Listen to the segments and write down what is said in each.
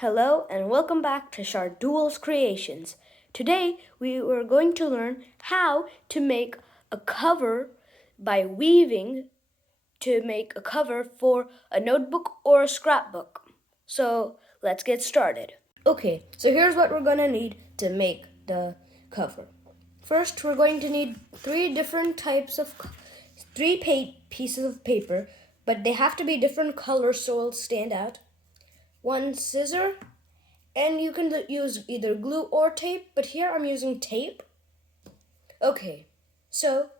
Hello and welcome back to Shardul's Creations. Today we were going to learn how to make a cover by weaving to make a cover for a notebook or a scrapbook. So let's get started. Okay, so here's what we're going to need to make the cover. First, we're going to need three pieces of paper, but they have to be different colors so it'll stand out. One scissor, and you can use either glue or tape, but here I'm using tape. Okay, so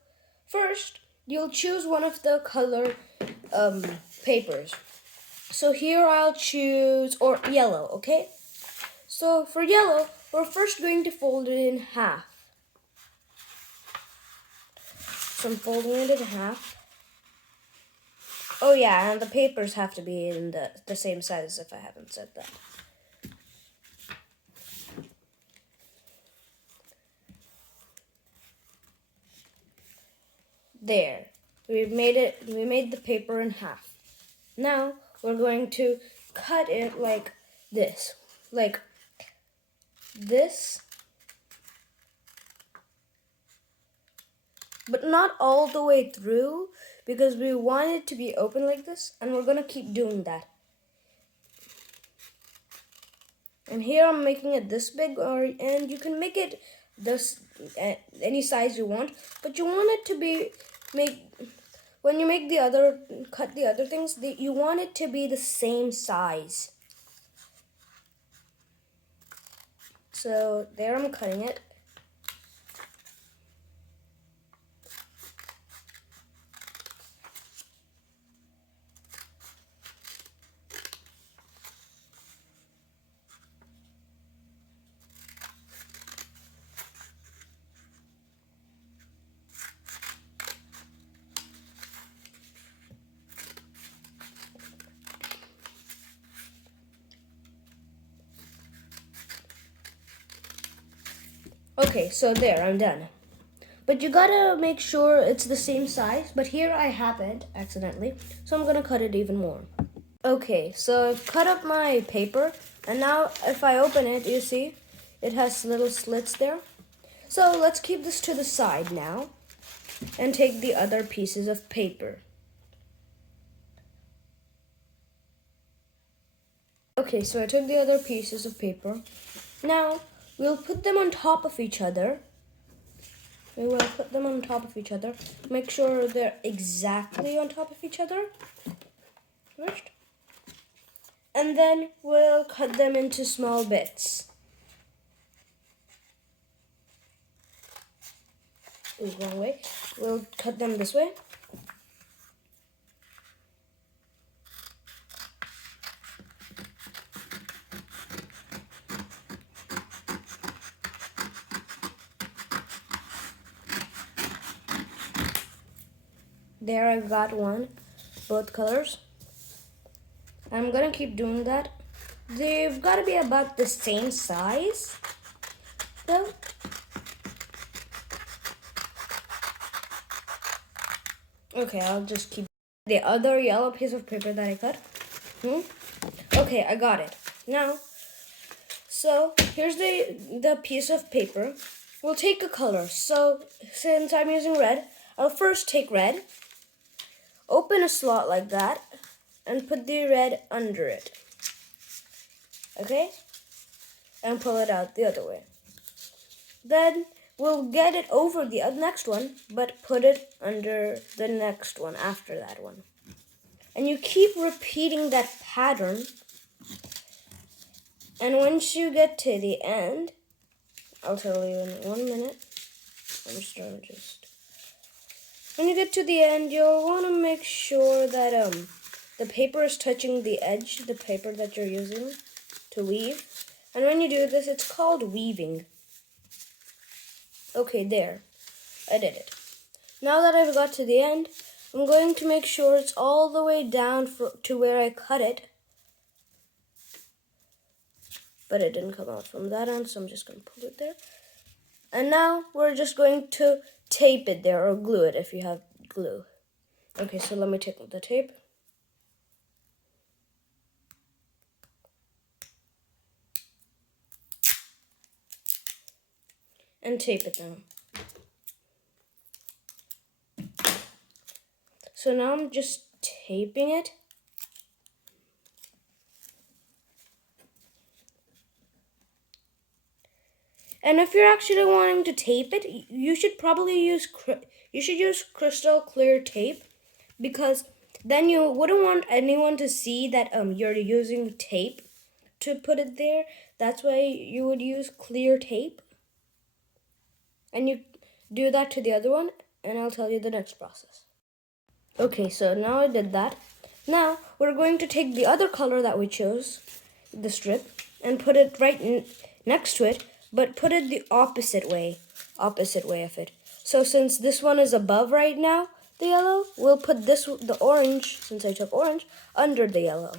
first you'll choose one of the color papers. So here I'll choose yellow, okay? So for yellow, we're first going to fold it in half. So I'm folding it in half. Oh yeah, and the papers have to be in the same size if I haven't said that. There, we made the paper in half. Now we're going to cut it like this, but not all the way through because we want it to be open like this, and we're gonna keep doing that. And here I'm making it this big, and you can make it this any size you want, but you want it to be when you cut the other things, you want it to be the same size. So there I'm cutting it. Okay, so there, I'm done. But you gotta make sure it's the same size, but here I happened accidentally, so I'm gonna cut it even more. Okay, so I've cut up my paper, and now if I open it, you see, it has little slits there. So let's keep this to the side now, and take the other pieces of paper. Okay, so I took the other pieces of paper. Now, we'll put them on top of each other. Make sure they're exactly on top of each other first. And then we'll cut them into small bits. Ooh, wrong way. We'll cut them this way. There, I got one, both colors. I'm gonna keep doing that. They've got to be about the same size, though. Okay, I'll just keep the other yellow piece of paper that I cut. Okay, I got it. Now, so here's the piece of paper. We'll take a color. So since I'm using red, I'll first take red, open a slot like that, and put the red under it. Okay? And pull it out the other way. Then we'll get it over the next one, but put it under the next one after that one. And you keep repeating that pattern. And once you get to the end, I'll tell you in 1 minute. When you get to the end, you'll want to make sure that the paper is touching the edge, the paper that you're using to weave. And when you do this, it's called weaving. Okay, there. I did it. Now that I've got to the end, I'm going to make sure it's all the way down to where I cut it. But it didn't come out from that end, so I'm just going to put it there. And now we're just going to tape it there, or glue it if you have glue. Okay, so let me take the tape. and tape it down. So now I'm just taping it. And if you're actually wanting to tape it, you should probably use crystal clear tape, because then you wouldn't want anyone to see that you're using tape to put it there. That's why you would use clear tape. And you do that to the other one, and I'll tell you the next process. Okay, so now I did that. Now we're going to take the other color that we chose, the strip, and put it right next to it, but put it the opposite way of it. So since this one is above right now, the yellow, we'll put the orange, since I took orange, under the yellow.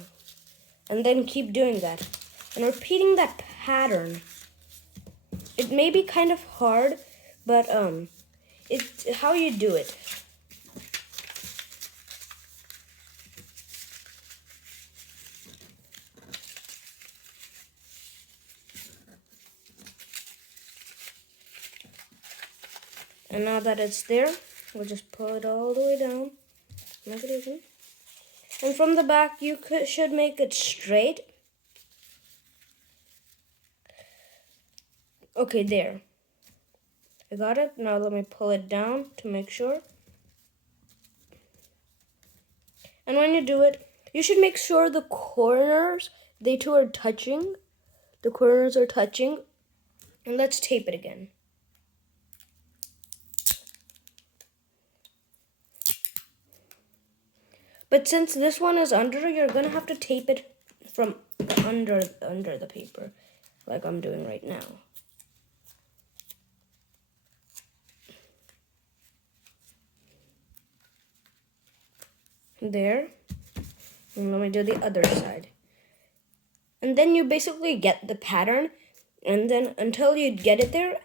And then keep doing that. And repeating that pattern. It may be kind of hard, but it's how you do it. And now that it's there, we'll just pull it all the way down. Make it even. And from the back, you should make it straight. Okay, there. I got it. Now let me pull it down to make sure. And when you do it, you should make sure the corners, they two are touching. The corners are touching. And let's tape it again. But since this one is under, you're gonna have to tape it from under the paper, like I'm doing right now. There. And let me do the other side. And then you basically get the pattern, and then until you get it there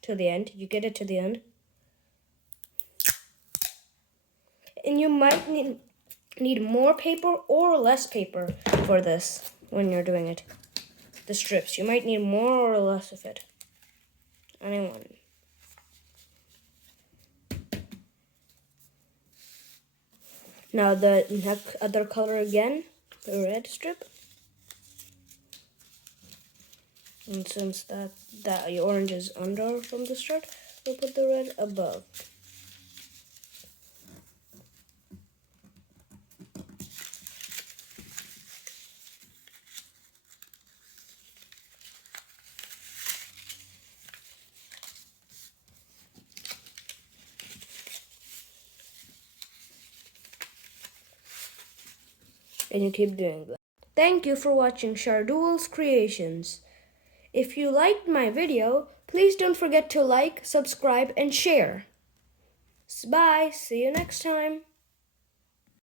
to the end, you get it to the end. And you might need more paper or less paper for this when you're doing it. The strips, you might need more or less of it. Anyone. Now the other color again, the red strip. And since that orange is under from the start, we'll put the red above. And you keep doing that. Thank you for watching Shardul's Creations. If you liked my video, please don't forget to like, subscribe, and share. Bye. See you next time.